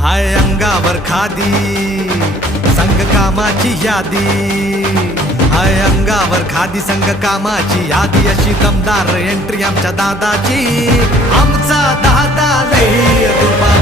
हाय अंगावर खादी संग कामाची यादी, हाय अंगावर खादी संग कामाची यादी, अशी दमदार एंट्री आमच्या दादाची. आमचा दादा लई दुबा